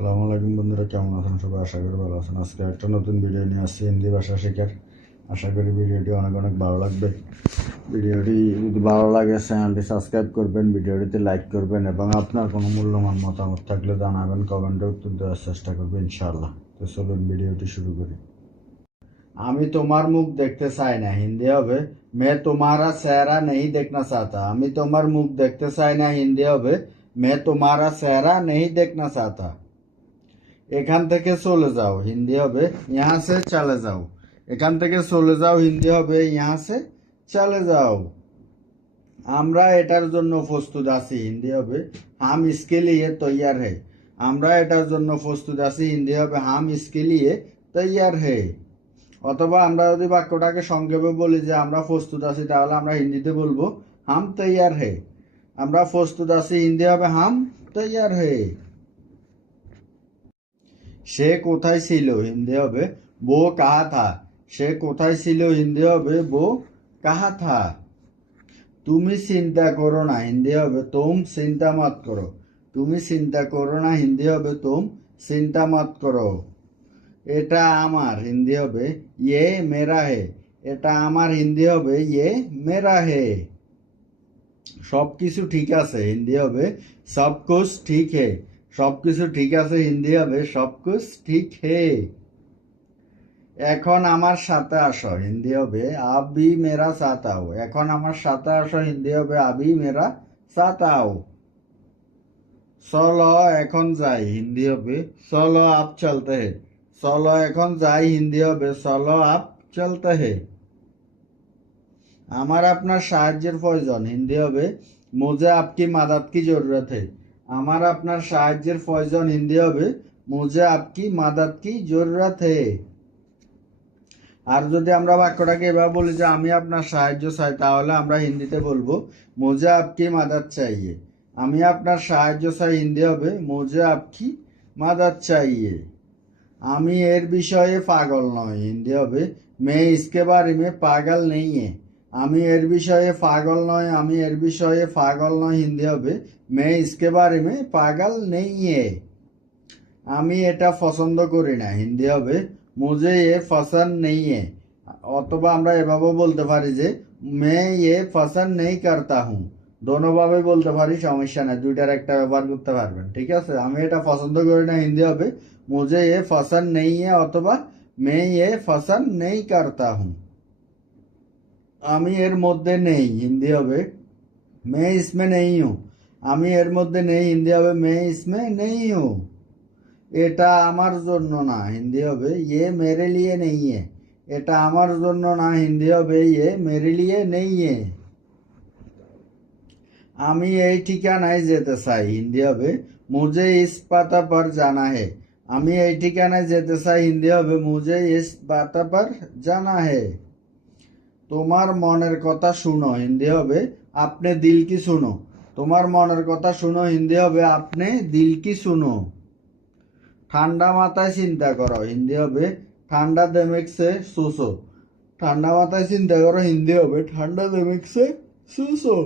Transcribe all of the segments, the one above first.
সালামু আলাইকুম বন্ধুরা, কেমন আছেন সবাই? আশা করি ভালো আছেন। আজকে একটা নতুন ভিডিও নিয়ে আসছি, হিন্দি ভাষা শেখার। আশা করি ভিডিওটি অনেক অনেক ভালো লাগবে। ভিডিওটি যদি ভালো লাগে চ্যানেলটি সাবস্ক্রাইব করবেন ভিডিওটিতে লাইক করবেন, এবং আপনার কোনো মূল্যবান মতামত থাকলে জানাবেন কমেন্টে উত্তর দেওয়ার চেষ্টা করবেন ইনশাআল্লাহ। তো চলুন ভিডিওটি শুরু করি। আমি তোমার মুখ দেখতে চাই না, হিন্দি হবে। মে তোমারা চেহারা নেই দেখনা চাতা। আমি তোমার মুখ দেখতে চাই না, হিন্দি হবে। মে তোমারা চেহারা নেই দেখনা চাহতা এখান থেকে চলে যাও, হিন্দি হবে ইহা সে চলে যাও। এখান থেকে চলে যাও, হিন্দি হবে ইহা সে চলে যাও। আমরা এটার জন্য প্রস্তুত আছি, হিন্দি হবে হাম ইসকে লিয়ে তৈয়ার হে। আমরা এটার জন্য প্রস্তুত আছি, হিন্দি হবে হাম ইসকে লিয়ে তৈয়ার হে। অথবা আমরা যদি বাক্যটাকে সংক্ষেপে বলি যে আমরা প্রস্তুত আছি, তাহলে আমরা হিন্দিতে বলব হাম তৈয়ার হে। আমরা প্রস্তুত আছি, হিন্দি হবে হাম তৈয়ার হে। সে কোথায় ছিল হিন্দি হবে? বো কাহা থা সে কোথায় ছিল হিন্দি হবে? বো কাহা থা তুমি চিন্তা করো না হিন্দি হবে, তোম চিন্তা মত করো। তুমি চিন্তা করো না হিন্দি হবে, তোম চিন্তা মত করো। এটা আমার হিন্দি হবে ইয়ে মেরা হে। এটা আমার হিন্দি হবে ইয়ে মেরা হে। সব কিছু ঠিক আছে হিন্দি হবে সব কুছ ঠিক হে। সব কিছু ঠিক আছে, হিন্দি হবে, সব কুছ ঠিক হে। এখন আমার সাথে আসো, হিন্দি হবে আবি মেরা সাথ এখন আমার সাথে আসো, হিন্দি হবে আবি মেরা সাথ আও। চলো এখন যাই, হিন্দি হবে, চলো আপ চলতে হে। চলো এখন যাই, হিন্দি হবে, চলো আপ চলতে হে। আমার আপনার সাহায্যের প্রয়োজন, হিন্দি হবে, মুঝে আপকি মাদাত কি জরুরত হে। আমার আপনার সাহায্যের প্রয়োজন হিন্দি হবে। মুঝে আপকি, মাদাত কি, জরুরাত হে। আর যদি আমরা বাক্যটাকে এভাবে বলি যে আমি আপনার সাহায্য চাই, তাহলে আমরা হিন্দিতে বলব, মুঝে আপকি, মাদাত চাইয়ে। আমি আপনার সাহায্য চাই হিন্দি হবে, মুঝে আপকি, মাদাত চাইয়ে। আমি এর বিষয়ে পাগল নয়, হিন্দি হবে, মে ইসকে বারে মে পাগল নেই আমি এর বিষয়ে পাগল নয়, আমি এর বিষয়ে পাগল নয়, হিন্দি হবে। মে ইসকে বারে মে পাগল নেই হে আমি এটা পছন্দ করি না, হিন্দি হবে। মুজে এ পছন্দ নেই হে অথবা আমরা এভাবেও বলতে পারি যে, মে এ পছন্দ নেই করতা হুঁ। দোনোভাবে বলতে পারি, সমস্যা নেই। দুইটার একটা ব্যবহার করতে পারবেন, ঠিক আছে? আমি এটা পছন্দ করি না, হিন্দি হবে। মুজে এ পছন্দ নেই হে অথবা মে এ পছন্দ নেই করতা হুঁ। আমি এর মধ্যে নেই হিন্দি হবে মে ইসমে নেই হুঁ আমি এর মধ্যে নেই হিন্দি হবে মে ইসমে নেই হুঁ এটা আমার জন্য না হিন্দি হবে ইয়ে মেরে লিয়ে নেই হে এটা আমার জন্য না হিন্দি হবে ইয়ে মেরে লিয়ে নেই হে আমি এই ঠিকানায় যেতে চাই হিন্দি হবে মুঝে ইস পাতা পর জানা হে আমি এই ঠিকানায় যেতে চাই হিন্দি হবে মুঝে ইস পাতা পর জানা হে তোমার মনের কথা শুনো, হিন্দি হবে আপনি দিল কি শুনো। তোমার মনের কথা শুনো, হিন্দি হবে আপনি দিল কি শুনো। ঠান্ডা মাথায় চিন্তা করো, হিন্দি হবে ঠান্ডা দেমেক সে সুসো ঠান্ডা মাথায় চিন্তা করো, হিন্দি হবে ঠান্ডা দেমেক সে সুসো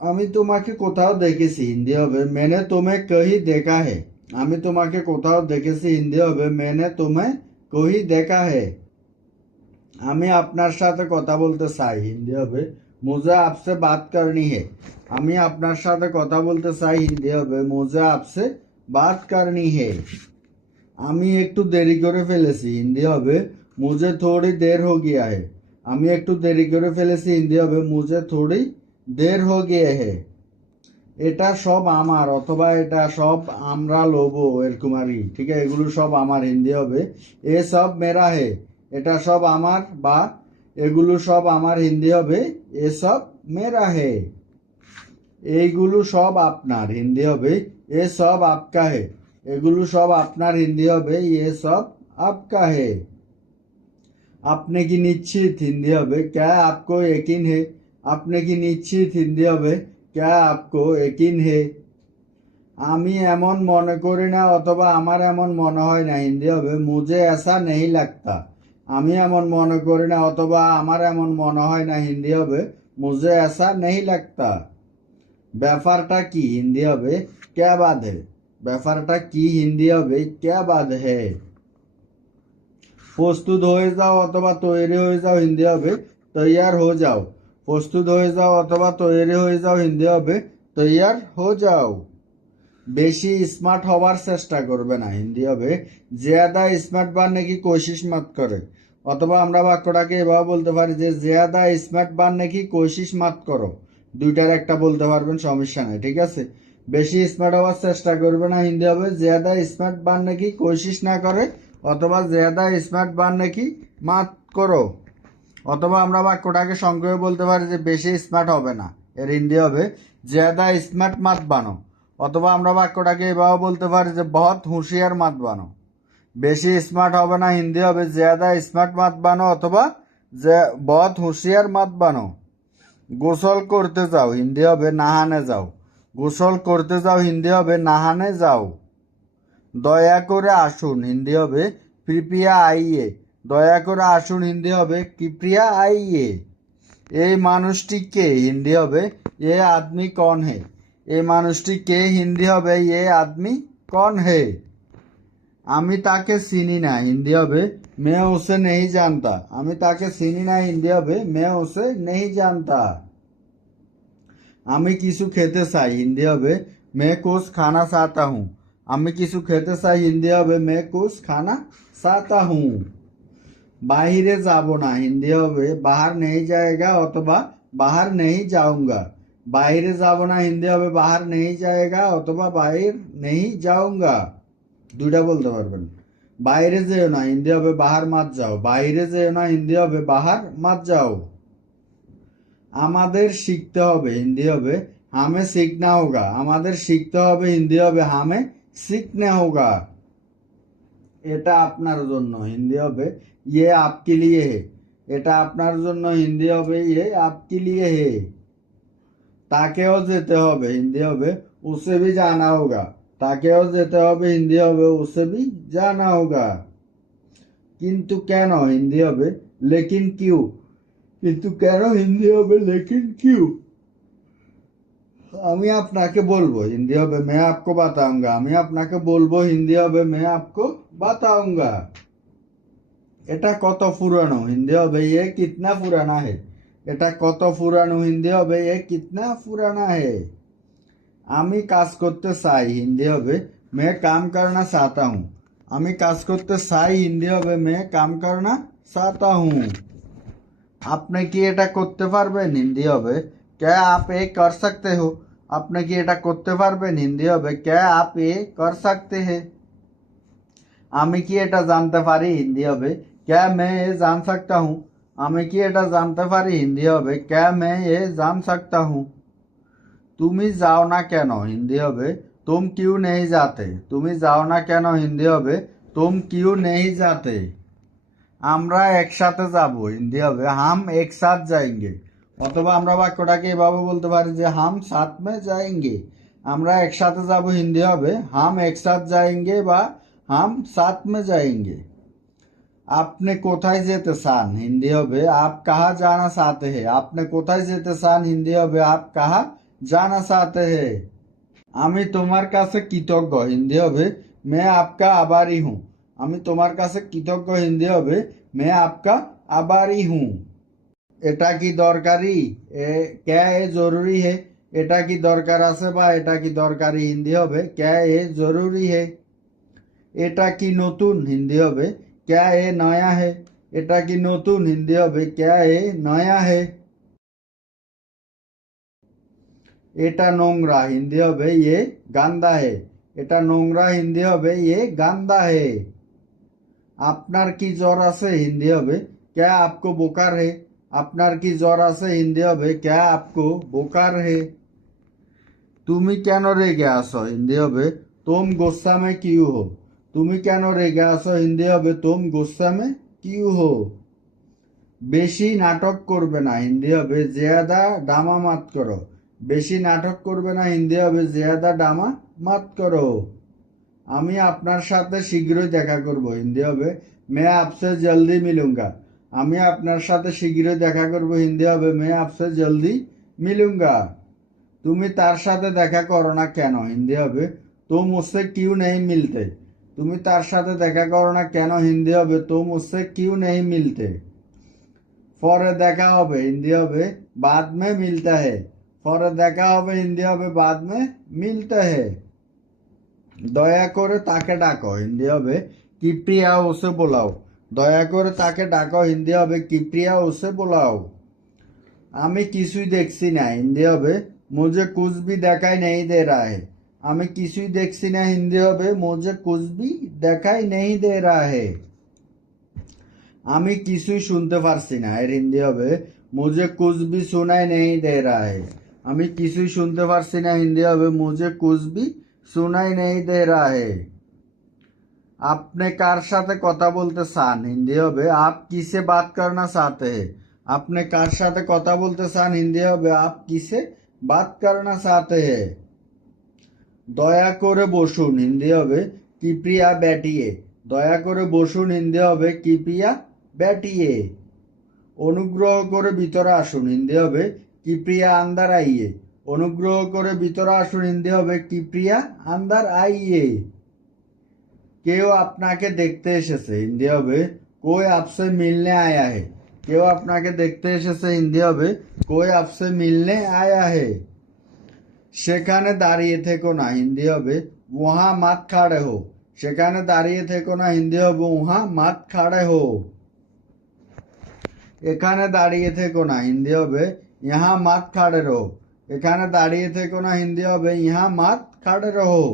আমি তোমাকে কোথাও দেখেছি, হিন্দি হবে মেনে তুমি কহি দেখা হে। আমি তোমাকে কোথাও দেখেছি, হিন্দি হবে মেনে তুমি কহি দেখা হে। আমি আপনার সাথে কথা বলতে চাই, হিন্দি হবে। মুঝে আপসে বাত করনি হে। আমি আপনার সাথে কথা বলতে চাই, হিন্দি হবে। মুঝে আপসে বাত করনি হে। আমি একটু দেরি করে ফেলেছি, হিন্দি হবে। মুঝে থোড়ি দের হো গিয়া হে। আমি একটু দেরি করে ফেলেছি, হিন্দি হবে। মুঝে থোড়ি দের হো গিয়ে হে। এটা সব আমার, অথবা এটা সব আমরা লোবো এরকম আর কি ঠিক আছে, এগুলো সব আমার, হিন্দি হবে। এ সব মেরা হে। এটা সব আমার বা এগুলো সব আমার হিন্দি হবে। এসব মেরা হে। এইগুলো সব আপনার হিন্দি হবে। এ সব আপকা হে। এগুলো সব আপনার হিন্দি হবে। এ সব আপকা হে। আপনি কি নিশ্চিত হিন্দি হবে? ক্যা আপকো একিন হে? আপনি কি নিশ্চিত হিন্দি হবে? ক্যা আপকো একিন হে? আমি এমন মনে করি না, অথবা আমার এমন মনে হয় না হিন্দি হবে। মুজে এসা নেই লাগতা। আমি এমন মনে করি না, অথবা আমার এমন মনে হয় না হিন্দি হবে। মুজে এসা নেই লাগতা। ব্যাপারটা কি হিন্দি হবে? কে বাদ হে? ব্যাপারটা কি হিন্দি হবে? কে বাদ হে? প্রস্তুত হয়ে যাও অথবা তৈরি হয়ে যাও হিন্দি হবে, তৈয়ার হয়ে যাও। প্রস্তুত হয়ে যাও অথবা তৈরি হয়ে যাও হিন্দি হবে, তৈয়ার হয়ে যাও। বেশি স্মার্ট হওয়ার চেষ্টা করবে না হিন্দি হবে। জিয়াদা স্মার্ট বাননে কি কোশিশ মত করে। অথবা আমরা বাক্যটাকে এভাবে বলতে পারি যে জিয়াদা স্মার্ট বাননে নাকি কোশিশ মাত করো। দুইটার একটা বলতে পারবেন, সমস্যা নাই, ঠিক আছে? বেশি স্মার্ট হওয়ার চেষ্টা করবে না হিন্দি হবে, জিয়াদা স্মার্ট বাননে নাকি কোশিশ না করে, অথবা জিয়াদা স্মার্ট বাননে নাকি মাত করো। অথবা আমরা বাক্যটাকে সংক্ষেপে বলতে পারি যে বেশি স্মার্ট হবে না, এর হিন্দি হবে জিয়াদা স্মার্ট মাত বানো। অথবা আমরা বাক্যটাকে এভাবে বলতে পারি যে বহুত হুঁশিয়ার মাত বানো। বেশি স্মার্ট হবে না, হিন্দি হবে জিয়াদা স্মার্ট মাত বানো অথবা যে বহুত হুঁশিয়ার মাত বানো। গোসল করতে যাও, হিন্দি হবে নাহানে যাও। গোসল করতে যাও, হিন্দি হবে নাহানে যাও। দয়া করে আসুন, হিন্দি হবে কৃপিয়া আইয়ে। দয়া করে আসুন, হিন্দি হবে কৃপিয়া আইয়ে। এই মানুষটি কে? হিন্দি হবে এ আদমি কন হে। এই মানুষটি কে? হিন্দি হবে এ আদমি কন হে। आमी ताके सीनी ना, हिंदी अबे मैं उसे नहीं जानता। आमी ताके सीनी ना, हिंदी अबे मैं उसे नहीं जानता। आमी किसु खेते साई, हिंदी अबे मैं कुछ खाना साता हूँ। आमी किसु खेते साई, हिंदी अबे मैं कुछ खाना साता हूँ। बाहरे जाबो ना, हिंदी अबे बाहर नहीं जाएगा, अथवा बाहर नहीं जाऊँगा। बाहरे जाबो ना, हिंदी अबे बाहर नहीं जाएगा, अथवा बाहर नहीं जाऊँगा। দুইটা বলতে পারবেন। বাইরে যেও না হিন্দি হবে বাহার মাত যাও। বাইরে যেও না হিন্দি হবে বাহার মাত যাও। আমাদের শিখতে হবে হিন্দি হবে হামে শিখনা হোগা। আমাদের শিখতে হবে হিন্দি হবে হামে শিখনে হোগা। এটা আপনার জন্য হিন্দি হবে ইয়ে আপকে লিয়ে হে। এটা আপনার জন্য হিন্দি হবে ইয়ে আপকে লিয়ে হে। তাকেও যেতে হবে হিন্দি হবে, উসে ভি জানা হোগা। তাকেও যেতে হবে, হিন্দি হবে উসে ভি জানা হোগা কিন্তু কেন হিন্দি হবে? লেকিন কিউ। কিন্তু কেন হিন্দি হবে? লেকিন কিউ। আমি আপনাকে বলব, হিন্দি হবে, মে আপকো বাতাউঙ্গা। আমি আপনাকে বলব, হিন্দি হবে, মে আপকো বাতাউঙ্গা। এটা কত পুরানো? হিন্দি হবে, এ কিতনা পুরানা হে। এটা কত পুরানো? হিন্দি হবে, এ কিতনা পুরানা হে। আমি কাজ করতে চাই হিন্দি হবে मैं काम करना चाहता हूँ আমি কাজ করতে চাই হিন্দি হবে मैं काम करना चाहता हूँ আপনি কি এটা করতে পারবেন হিন্দি হবে क्या आप ये कर सकते हो আপনি কি এটা করতে পারবেন হিন্দি হবে क्या आप ये कर सकते हैं আমি কি এটা জানতে পারি হিন্দি হবে क्या मैं ये जान सकता हूँ আমি কি এটা জানতে পারি হিন্দি হবে क्या मैं ये जान सकता हूँ তুমি যাও না কেন, হিন্দি হবে, তুম কিউ নেই যাতে? তুমি যাও না কেন, হিন্দি হবে, তুম কিউ নেই যাতে? আমরা একসাথে যাব, হিন্দি হবে, হাম একসাথ যাইঙ্গে। অথবা আমরা বাক্যটাকে এভাবে বলতে পারি যে, হাম সাথ মে যাইঙ্গে। আমরা একসাথে যাব, হিন্দি হবে, হাম একসাথ যাইঙ্গে বা, হাম সাথ মে যাইঙ্গে। আপনি কোথায় যেতে চান, হিন্দি হবে, আপ কাহা জানা চাহতে হে? আপনি কোথায় যেতে চান, হিন্দি হবে, আপ কাহা জানা চাহতে হে আমি তোমার কাছে কৃতজ্ঞ হিন্দি হবে মে আপকা আবারি হুঁ আমি তোমার কাছে কৃতজ্ঞ হিন্দি হবে মে আপকা আবারি হুঁ এটা কি দরকারি এ ক্যা এ জরুরি হে এটা কি দরকার আছে বা এটা কি দরকারি হিন্দি হবে ক্যা এ জরুরি হে এটা কি নতুন হিন্দি হবে ক্যা এ নয়া হে এটা কি নতুন হিন্দি হবে ক্যা এ নয়া হে এটা নোংরা, হিন্দি হবে ইয়ে গান্দা হে এটা নোংরা, হিন্দি হবে ইয়ে গান্দা হে আপনার কি জ্বর আছে, হিন্দি হবে, ক্যা আপকো বোকার হে? আপনার কি জ্বর আছে, হিন্দি হবে, ক্যা আপকো বোকার হে? তুমি কেন রেগে আসো হিন্দি হবে, তোম গোস্বামে কিউ হো? তুমি কেন রেগে আসো হিন্দি হবে, তোম গোস্বামে কিউ হো? বেশি নাটক করবে না, হিন্দি হবে, জেয়াদা দামামাত করো। বেশি নাটক করবে না, হিন্দি হবে, জিয়াদা ডামা, মাত করো। আমি আপনার সাথে শীঘ্রই দেখা করব, হিন্দি হবে, মে আপসে জলদি মিলুঙ্গা। আমি আপনার সাথে শীঘ্রই দেখা করব, হিন্দি হবে, মে আপসে জলদি মিলুঙ্গা। তুমি তার সাথে দেখা করো না কেন, হিন্দি হবে, তো মুসে কিউ নেই মিলতে। তুমি তার সাথে দেখা করো না কেন, হিন্দি হবে, তো মুসে কিউ নেই মিলতে। পরে দেখা হবে, হিন্দি হবে, বাদ মে মিলতা হে। পরে দেখা হবে, হিন্দি হবে, বাদ মে মিলতে হে। দয়া করে তাকে ডাকো, হিন্দি হবে, কিপ্রিয়া, ওসে বোলাও। দয়া করে তাকে ডাকো, হিন্দি হবে, কিপ্রিয়া, ওসে বোলাও। আমি কিছুই দেখছি না, হিন্দি হবে কুছ ভি দেখাই নেই দে রা হে। আমি কিছুই দেখছি না, হিন্দি হবে কুছ ভি দেখাই নেই দে রা হে। আমি কিছুই শুনতে পারছি না, এর হিন্দি হবে কুছ ভি শোনাই নেই দে রা হে। আমি কিছুই শুনতে পারছি না, হিন্দি হবে, মুঝে ভি শোনাই নেই দে রা হে আপনি কার সাথে কথা বলতে চান? হিন্দি হবে, আপ কিসে বাত করনা চাহতে হে? আপনি কার সাথে কথা বলতে চান? হিন্দি হবে, আপ কিসে বাত করনা চাহতে হে? দয়া করে বসুন, হিন্দি হবে, কিপ্রিয়া ব্যাটিয়ে। দয়া করে বসুন, হিন্দি হবে, কিপ্রিয়া ব্যাটিয়ে। অনুগ্রহ করে ভিতরে আসুন, হিন্দি হবে কিপ্রিয়া আন্দার আইয়ে। অনুগ্রহ করে ভিতরে আসুন হিন্দি হবে কিপ্রিয়া আন্দার আইয়ে। কেউ আপনাকে দেখতে এসেছে হিন্দি হবে কই আপসে মিলনে আয়া হে কেউ আপনাকে দেখতে এসেছে হিন্দি হবে কই আপসে মিলনে আয়া হে সেখানে দাঁড়িয়ে থেকো না হিন্দি হবে উহা মাত খাড়ে হো। সেখানে দাঁড়িয়ে থেকো না হিন্দি হবে উহা মাত খাড়ে হো। এখানে দাঁড়িয়ে থেকো না হিন্দি হবে ইহা মাত খাড়ে রহো এখানে দাঁড়িয়ে থেকো না হিন্দি হবে ইহা মাত খাড়ে রহো